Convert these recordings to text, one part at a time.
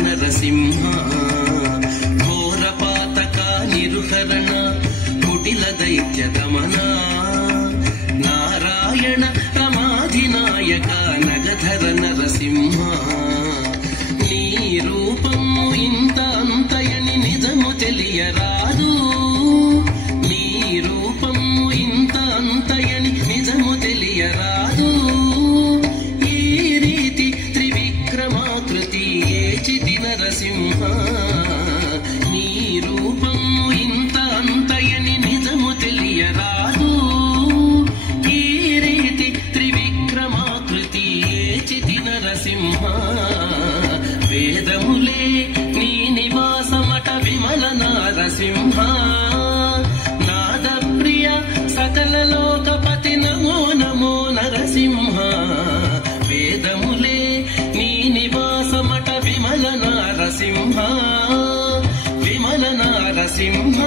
నరసింహ ఘోరపాతక నిరుహరణ కుటిల దైత్య దమన నారాయణ రమాధినాయక నగధర నరసింహ నీ రూపము ఇంత అంతయని నిజము తెలియరాదు నీ రూపము ఇంత అంతయని నిజము తెలియరాదు ఈ రీతి త్రివిక్రమాకృతి ఏచితి నరసింహ నీ రూపము ఇంత అంతయని నిజము తెలియరాదు ఈ రీతి త్రివిక్రమాకృతి ఏచితి నరసింహ వేదములే నీ నివాసమట విమల నరసింహ నాద ప్రియ సకల లోకపతి నమో నమో నరసింహ వేదములే నీ నివాసమట విమల నరసింహ విమల నరసింహ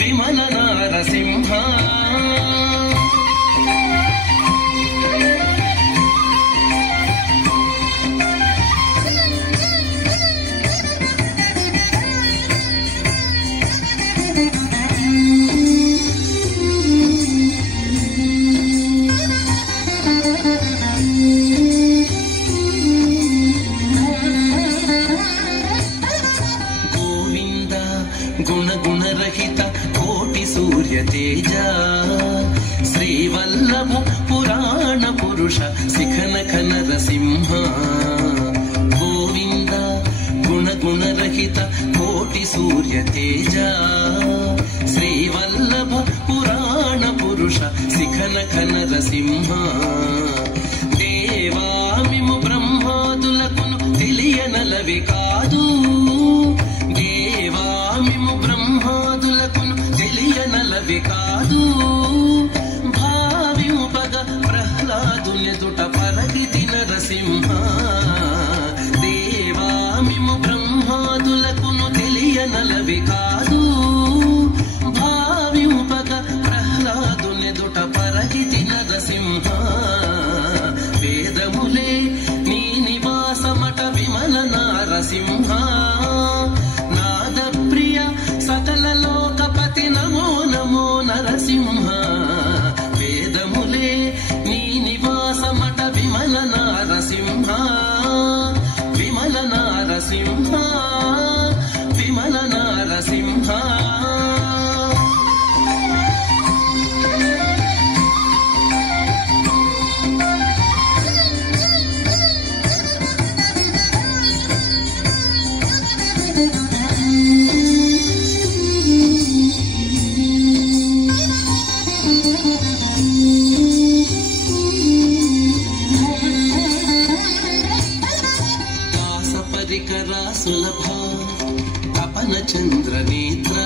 విమల నరసింహ గుణగుణరహిత కోటి సూర్య తేజ శ్రీవల్లభ పురాణ పురుష శిఖనఖ నరసింహ గోవింద గుణగుణరహిత కోటి సూర్య తేజ శ్రీవల్లభ పురాణ పురుష శిఖనఖ నరసింహ దేవామిము బ్రహ్మాదులకును తెలియనలవి కాదు దేవామిము బ్రహ్మాదులకును తెలియనలవి కాదు భావింపగ ప్రహ్లాదునెదుట పరగితి నరసింహ దేవామిము బ్రహ్మాదులకును తెలియనలవి కాదు భావింపగ ప్రహ్లాదునెదుట పరగితి నరసింహ వేదములే నీ నివాసమట విమల నరసింహ సకల లోకపతి నమో నమో నరసింహ వేదములే నీ నివాసమట విమల నరసింహ విమల నరసింహ విమల నరసింహ సులభ తపన చంద్ర నేత్ర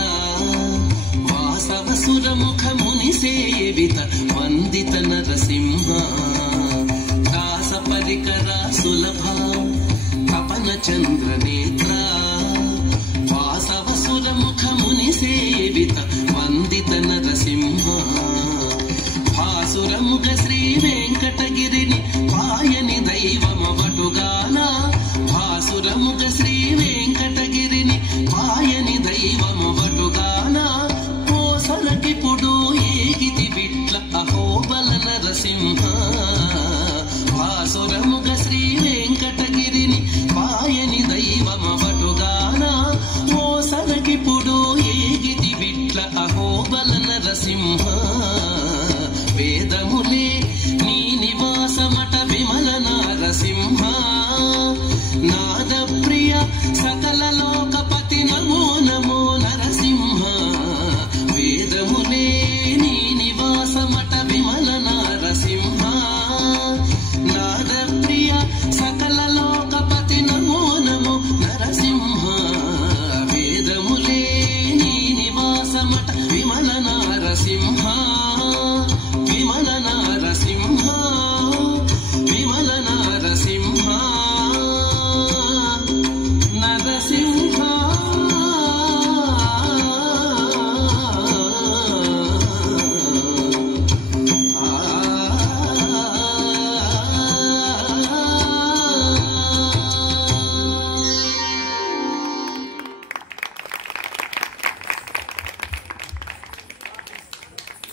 వాసవ సురముఖ ముని సేవిత వందిత నరసింహ దాస పరికర సులభ తపన చంద్ర నేత్ర వాసవ సురముఖ ముని సేవిత వందిత నరసింహ భాసురముఖ శ్రీ వెంకటగిరిని పాయని దైవమవటుగాన భాసురముఖ శ్రీ వెంకటగిరిని పాయని దైవమవటుగాన కోసలకిప్పుడు ఏగితి బిట్ల అహోబల నరసింహ భాసురముఖ శ్రీ వెంకటగిరిని పాయని దైవమవటుగాన కోసలకిప్పుడు ఏగితి బిట్ల అహోబల నరసింహ వేదములే నీ నివాసమట విమల నరసింహ నాద ప్రియ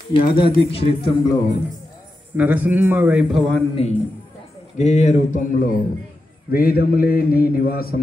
యాదాద్రి క్షేత్రంలో నరసింహ వైభవాన్ని గేయ రూపంలో వేదములే నీ నివాసం